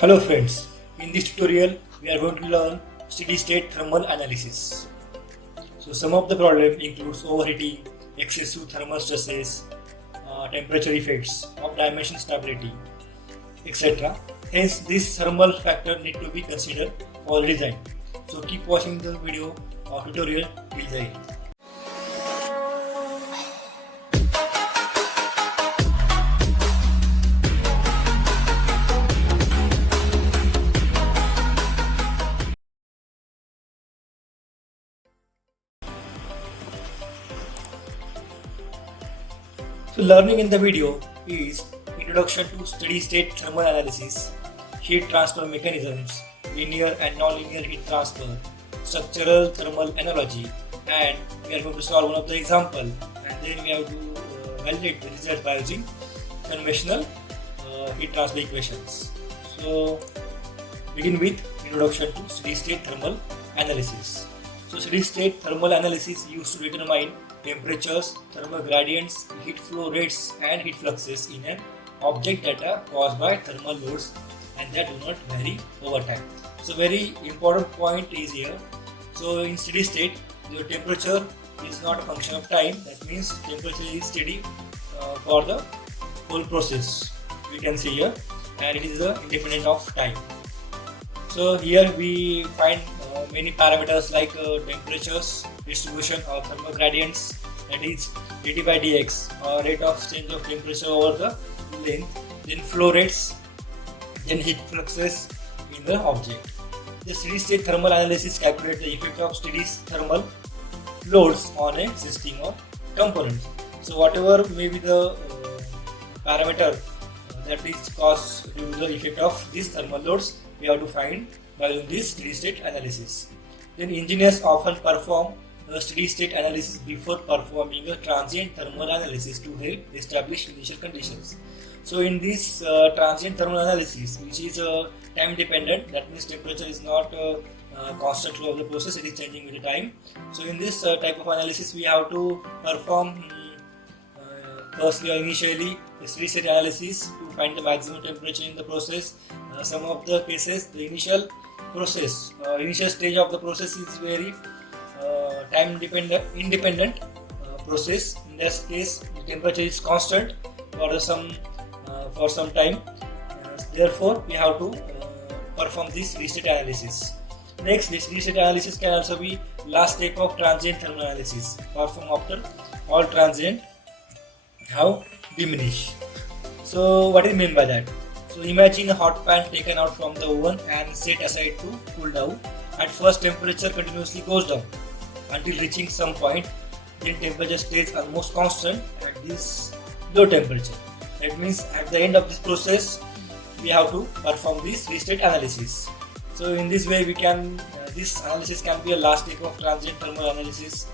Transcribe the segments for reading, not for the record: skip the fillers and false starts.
Hello friends, in this tutorial we are going to learn steady state thermal analysis. So some of the problem includes overheating, excessive thermal stresses, temperature effects, of dimension stability, etc. Hence this thermal factor need to be considered for design. So keep watching the video or tutorial till the end. So learning in the video is introduction to steady state thermal analysis, heat transfer mechanisms, linear and non-linear heat transfer, structural thermal analogy, and we are going to solve one of the example, and then we have to validate the result by using conventional heat transfer equations. So begin with introduction to steady state thermal analysis. So steady state thermal analysis used to determine temperatures, thermal gradients, heat flow rates and heat fluxes in an object data caused by thermal loads and that do not vary over time. So very important point is here. So in steady state, the temperature is not a function of time. That means temperature is steady for the whole process. We can see here, and it is independent of time. So here we find many parameters like temperatures, distribution of thermal gradients, that is dt by dx, or rate of change of temperature over the length, then flow rates, then heat fluxes in the object. The steady state thermal analysis calculates the effect of steady thermal loads on a system or component. So whatever may be the parameter that is caused due to the effect of these thermal loads, we have to find by using this steady state analysis. Then engineers often perform a steady state analysis before performing a transient thermal analysis to help establish initial conditions. So in this transient thermal analysis, which is time dependent, that means temperature is not constant flow of the process, it is changing with the time. So in this type of analysis, we have to perform firstly or initially a steady state analysis to find the maximum temperature in the process. Some of the cases, the initial stage of the process is very time independent process. In this case, the temperature is constant for some time. Therefore, we have to perform this steady state analysis. Next, this steady state analysis can also be last step of transient thermal analysis, performed after all transient have diminished. So what is meant by that? So imagine a hot pan taken out from the oven and set aside to cool down. At first, temperature continuously goes down until reaching some point. Then temperature stays almost constant at this low temperature. That means at the end of this process, we have to perform this steady state analysis. So in this way, we can this analysis can be a last step of transient thermal analysis.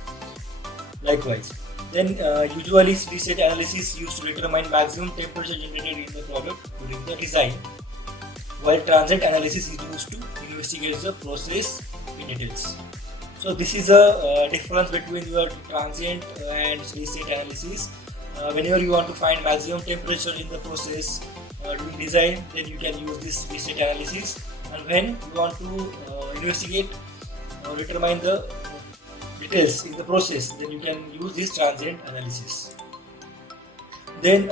Likewise. Then usually steady state analysis used to determine maximum temperature generated in the product during the design, while transient analysis is used to investigate the process in details. So this is a difference between your transient and steady state analysis. Whenever you want to find maximum temperature in the process during design, then you can use this steady state analysis, and when you want to investigate or determine the details in the process, then you can use this transient analysis. Then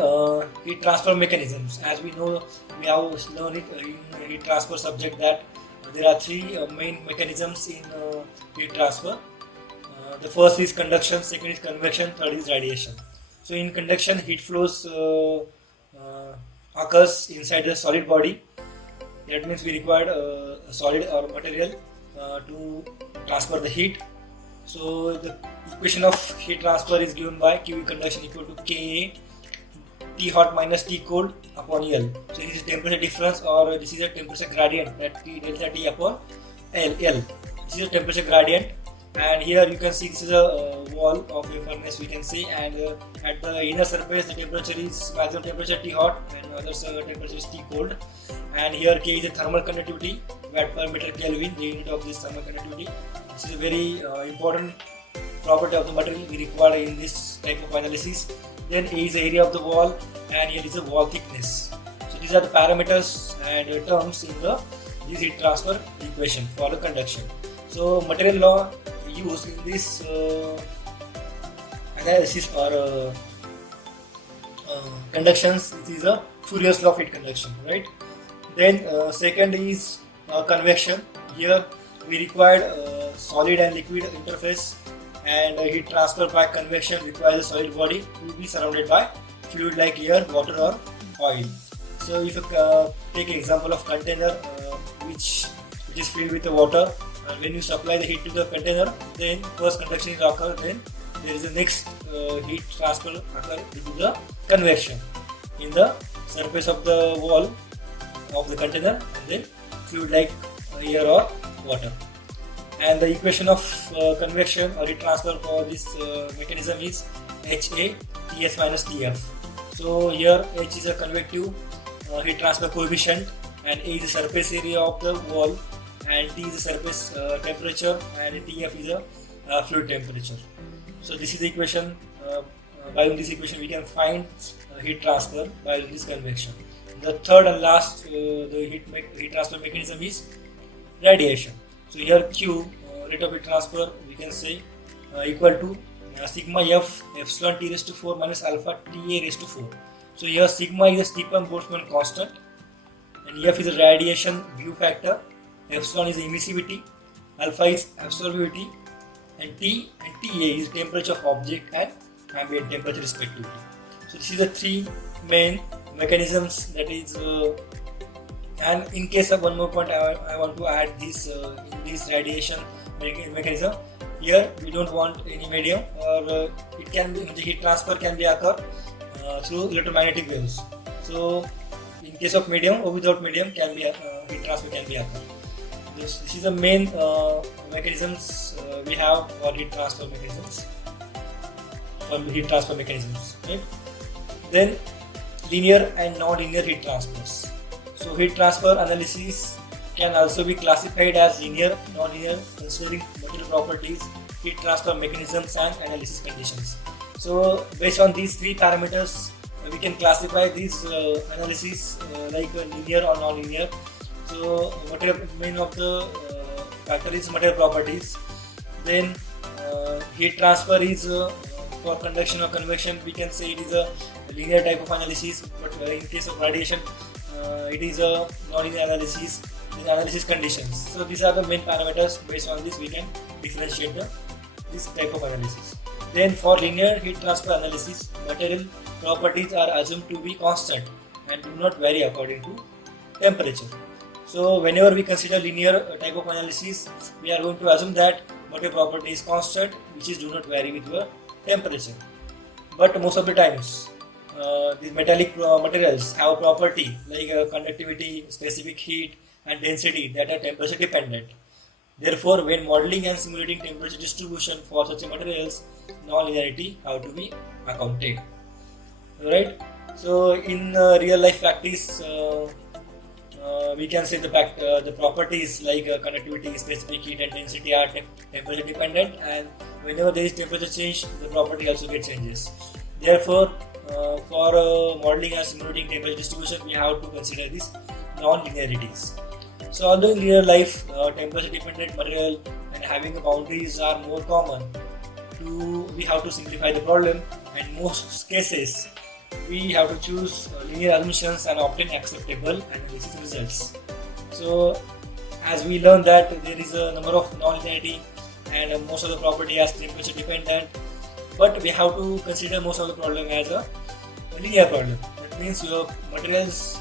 heat transfer mechanisms. As we know, we have learned it in heat transfer subject that there are three main mechanisms in heat transfer. The first is conduction, second is convection, third is radiation. So in conduction, heat flows occurs inside the solid body. That means we require a solid or material to transfer the heat. So the equation of heat transfer is given by Q conduction equal to Ka T hot minus T cold upon L. So this is temperature difference, or this is a temperature gradient, that T delta T upon L. This is a temperature gradient, and here you can see this is a wall of a furnace, we can see, and at the inner surface the temperature is maximum temperature T hot and other temperature is T cold, and here K is the thermal conductivity, watt per meter Kelvin, the unit of this thermal conductivity. This is a very important property of the material we require in this type of analysis. Then A is the area of the wall, and here is the wall thickness. So these are the parameters and terms in this heat transfer equation for the conduction. So material law used in this analysis or conductions, it is a Fourier's law of heat conduction, right? Then second is convection. Here we required solid and liquid interface, and heat transfer by convection requires a solid body to be surrounded by fluid like air, water or oil. So if you take an example of container which is filled with the water, and when you supply the heat to the container, then first conduction is occur, then there is a next heat transfer occur due to the convection in the surface of the wall of the container, and then fluid like air or water. And the equation of convection or heat transfer for this mechanism is HA Ts minus Tf. So here H is a convective heat transfer coefficient, and A is the surface area of the wall, and T is the surface temperature, and Tf is a fluid temperature. So this is the equation. By using this equation we can find heat transfer by using this convection. The third and last the heat transfer mechanism is radiation. So here Q, rate of heat transfer, we can say equal to sigma F epsilon T raised to 4 minus alpha Ta raised to 4. So here sigma is a Stepan-Boltzmann constant, and F is a radiation view factor, epsilon is emissivity, alpha is absorptivity, and T and Ta is temperature of object and ambient temperature respectively. So this is the three main mechanisms that is and in case of one more point I want to add this in this radiation mechanism. Here we don't want any medium, or it can be, the heat transfer can be occur through electromagnetic waves. So in case of medium or without medium can be heat transfer can be occur. This is the main mechanisms we have for heat transfer mechanisms. Right? Then linear and non-linear heat transfers. So heat transfer analysis can also be classified as linear, non-linear, considering material properties, heat transfer mechanisms and analysis conditions. So based on these three parameters, we can classify these analysis like linear or non-linear. So main of the factor is material properties. Then heat transfer is for conduction or convection, we can say it is a linear type of analysis, but in case of radiation it is a non-linear analysis. In analysis conditions. So these are the main parameters. Based on this we can differentiate this type of analysis. Then for linear heat transfer analysis, material properties are assumed to be constant and do not vary according to temperature. So whenever we consider linear type of analysis, we are going to assume that material property is constant, which is do not vary with the temperature. But most of the times these metallic materials have a property like conductivity, specific heat and density that are temperature dependent. Therefore, when modeling and simulating temperature distribution for such materials, non-linearity have to be accounted. Alright. So in real life practice, we can say the properties like conductivity, specific heat and density are temperature dependent, and whenever there is temperature change, the property also gets changes. Therefore, for modeling and simulating temperature distribution, we have to consider these non-linearities. So although in real life temperature dependent material and having boundaries are more common, we have to simplify the problem, and in most cases we have to choose linear assumptions and obtain acceptable analysis results. So as we learned that there is a number of non-linearity and most of the property as temperature dependent, but we have to consider most of the problem as a linear problem. That means your materials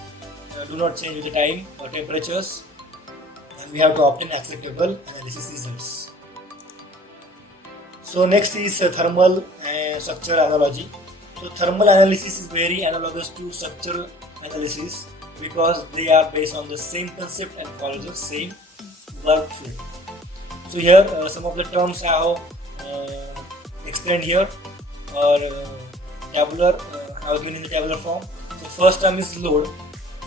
do not change with the time or temperatures, and we have to obtain acceptable analysis results. So next is thermal and structural analogy. So thermal analysis is very analogous to structural analysis because they are based on the same concept and follow the same workflow. So here some of the terms I have explained here, or tabular, I have given in the tabular form. So first term is load.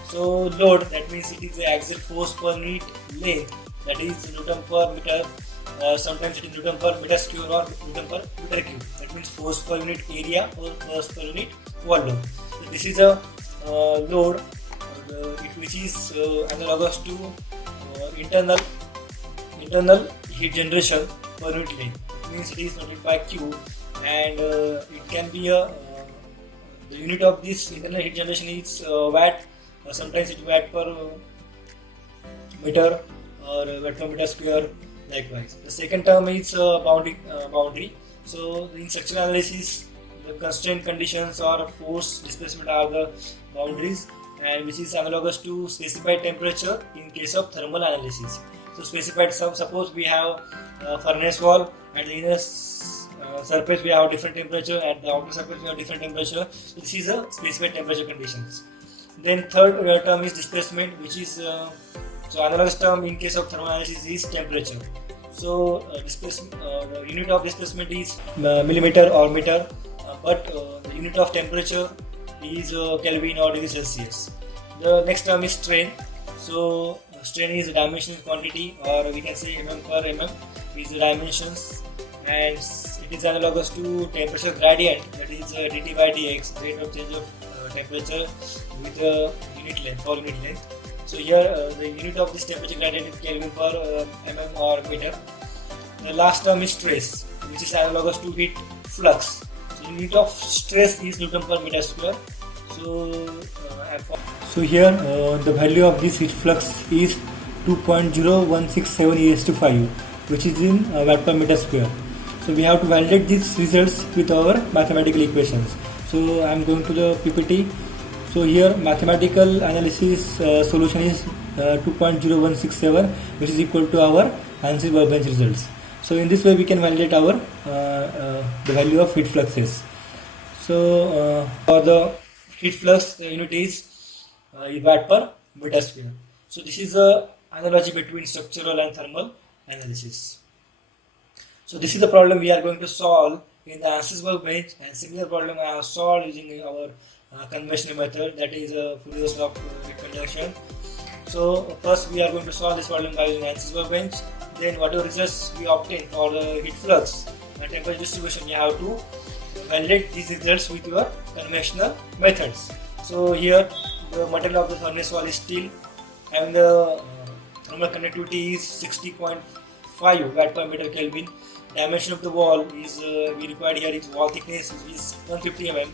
So load, that means it is the axial force per unit length, that is Newton per meter, sometimes it is Newton per meter square or Newton per meter cube. That means force per unit area or force per unit volume. So this is a load which is analogous to internal heat generation per unit length. It means it is noted by Q, and it can be the unit of this internal heat generation is watt. Sometimes it watt per meter or watt per meter square. Likewise, the second term is boundary. So in structural analysis, the constraint conditions or force displacement are the boundaries, and which is analogous to specified temperature in case of thermal analysis. So specified, suppose we have a furnace wall, and the inner surface we have different temperature, and the outer surface we have different temperature. So this is a specified temperature conditions. Then third term is displacement, which is so analogous term in case of thermal analysis is temperature. So the unit of displacement is millimeter or meter, but the unit of temperature is Kelvin or degree Celsius. The next term is strain. So strain is a dimensional quantity, or we can say mm per mm is the dimensions, and it is analogous to temperature gradient, that is dt by dx, rate of change of temperature with the unit length or unit length. So here the unit of this temperature gradient is Kelvin per mm or meter. The last term is stress, which is analogous to heat flux. So unit of stress is Newton per meter square. So here the value of this heat flux is 2.0167 e⁵, which is in watt per meter square. So we have to validate these results with our mathematical equations. So I am going to the PPT. So here mathematical analysis solution is 2.0167, which is equal to our ANSYS Workbench results. So in this way we can validate our the value of heat fluxes. So for the heat flux unit is watt per meter square. So this is a analogy between structural and thermal analysis. So this is the problem we are going to solve in the ANSYS Workbench, and similar problem I have solved using our conventional method, that is Fourier's law of heat conduction. So first we are going to solve this problem by using ANSYS Workbench. Then whatever results we obtain for the heat flux and temperature distribution, you have to validate these results with your conventional methods. So here the material of the furnace wall is steel, and the thermal conductivity is 60.5 watt per meter Kelvin. Dimension of the wall is we required here is wall thickness, which is 150 mm,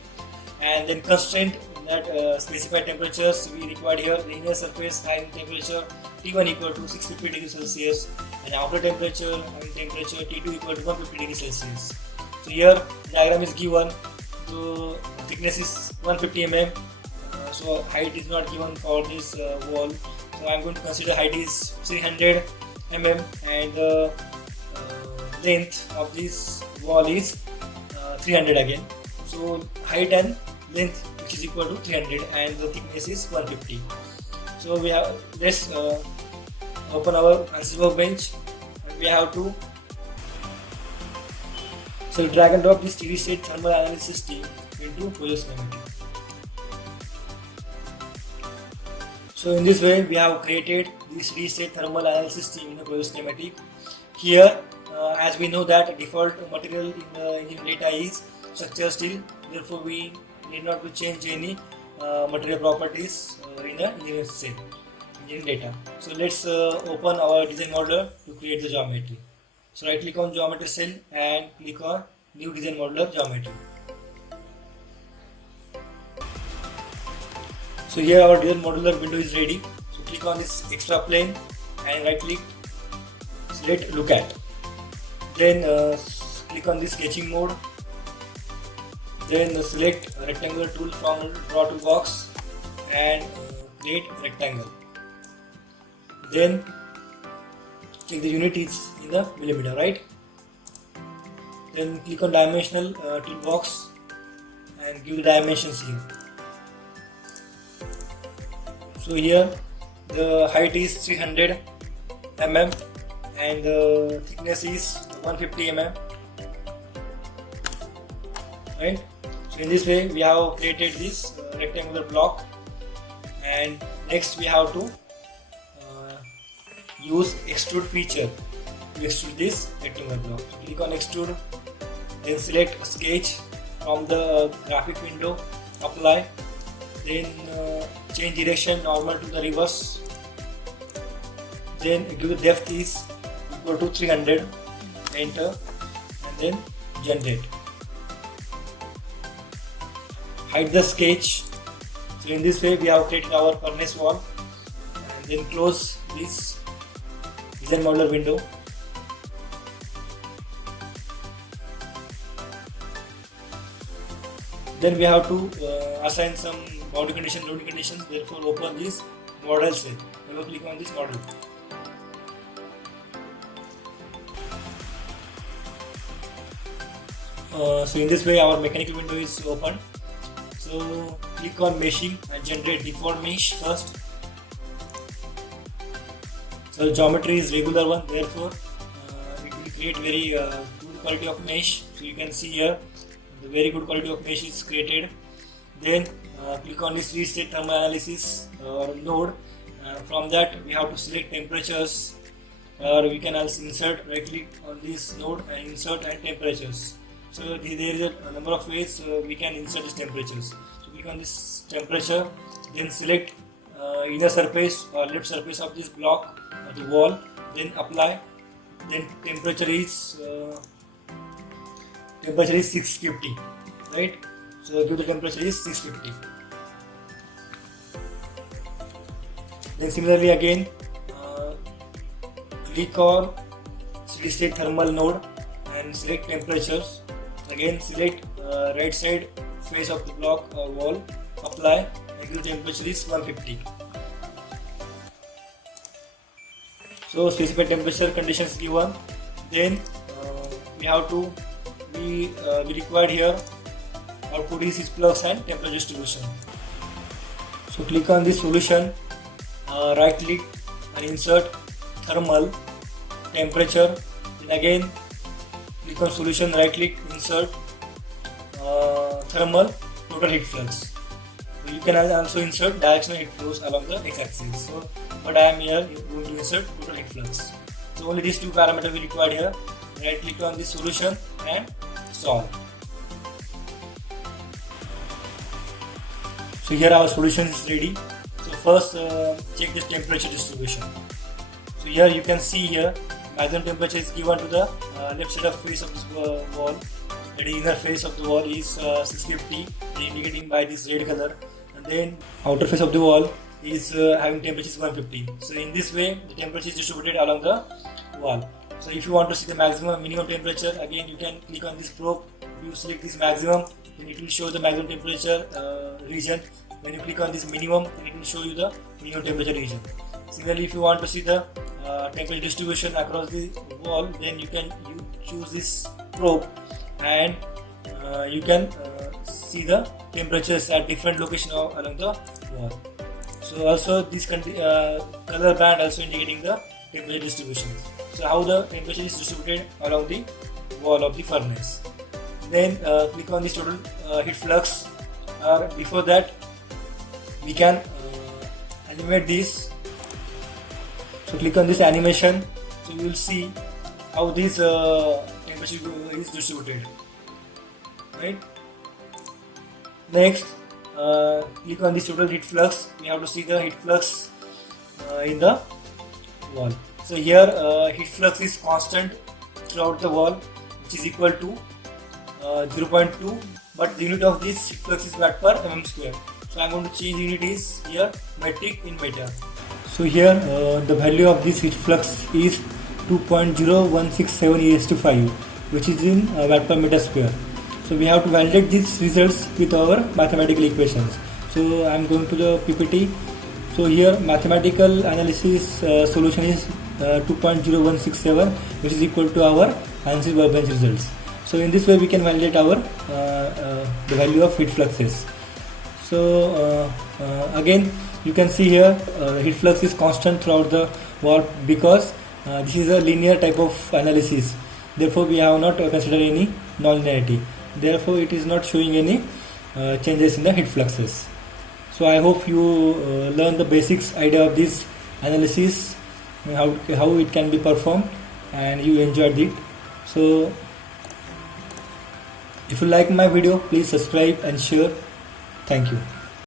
and then constraint that specified temperatures we required here, the inner surface high temperature T1 equal to 650 degrees Celsius, and outer temperature T2 equal to 150 degrees Celsius. So here diagram is given. So thickness is 150 mm. So height is not given for this wall. So I am going to consider height is 300 mm, and the length of this wall is 300 again. So height and length, which is equal to 300, and the thickness is 150. So we have, let's open our ANSYS Workbench, and we have to drag and drop this steady state thermal analysis team into Fourier schematic. So in this way we have created this steady state thermal analysis team in the Fourier schematic. Here as we know that default material in the engineering data is structural steel, therefore we need not to change any material properties in the engineering data. So let's open our design modeler to create the geometry. So right click on geometry cell and click on new design modeler geometry. So here our design modeler window is ready. So click on this extra plane and right click, select look at. Then click on this sketching mode. Then select rectangular tool from draw toolbox and create rectangle. Then check the unit is in the millimeter, right? Then click on dimensional toolbox and give the dimensions here. So here the height is 300 mm and the thickness is 150 mm, right? So in this way we have created this rectangular block, and next we have to use extrude feature to extrude this rectangular block. So click on extrude, then select sketch from the graphic window, apply, then change direction normal to the reverse, then give the depth is equal to 300, enter, and then generate. Hide the sketch. So in this way we have created our furnace wall, and then close this design modeler window. Then we have to assign some boundary condition, loading conditions. Therefore, open this model set. Double click on this model. So in this way, our mechanical window is open. So click on meshing and generate default mesh first. So the geometry is regular one. Therefore, it will create very good quality of mesh. So you can see here. The very good quality of mesh is created. Then click on this steady-state thermal analysis node. From that we have to select temperatures, or we can also insert, right click on this node and insert and temperatures. So there is a number of ways we can insert these temperatures. So click on this temperature, then select inner surface or left surface of this block or the wall, then apply. Then temperature is 650, right? So give the temperature is 650. Then similarly again click on steady-state thermal node and select temperatures. Again select right side face of the block or wall, apply, and give the temperature is 150. So specified temperature conditions given. Then we have to we required here output is flux and temperature distribution. So click on this solution, right click and insert thermal temperature. Then again click on solution, right click, insert thermal total heat flux. You can also insert directional heat flows along the x-axis. So but I am here going to insert total heat flux. So only these two parameters we required here. Right click on this solution and solve. So here our solution is ready. So first check this temperature distribution. So here you can see here maximum temperature is given to the left side of face of this wall. The inner face of the wall is 650, indicating by this red color, and then outer face of the wall is having temperature is 150. So in this way the temperature is distributed along the wall. So if you want to see the maximum and minimum temperature, again you can click on this probe, you select this maximum, then it will show the maximum temperature region. When you click on this minimum, then it will show you the minimum temperature region. Similarly, if you want to see the temperature distribution across the wall, then you choose this probe, and you can see the temperatures at different locations along the wall. So also this color band also indicating the temperature distribution. So how the temperature is distributed along the wall of the furnace. Then click on this total heat flux. Before that we can animate this. So click on this animation. So you will see how this temperature is distributed. Right. Next, click on this total heat flux. We have to see the heat flux in the wall. So here heat flux is constant throughout the wall, which is equal to 0.2, but the unit of this heat flux is watt per mm square. So I am going to change unit is here metric in meter. So here the value of this heat flux is 2.0167 e⁵, which is in watt per meter square. So we have to validate these results with our mathematical equations. So I am going to the PPT. So here mathematical analysis solution is 2.0167, which is equal to our ANSYS Workbench results. So in this way we can validate our the value of heat fluxes. So again you can see here heat flux is constant throughout the wall because this is a linear type of analysis. Therefore we have not considered any non-linearity. Therefore it is not showing any changes in the heat fluxes. So I hope you learn the basics idea of this analysis, how it can be performed, and you enjoyed it. So if you like my video, please subscribe and share. Thank you.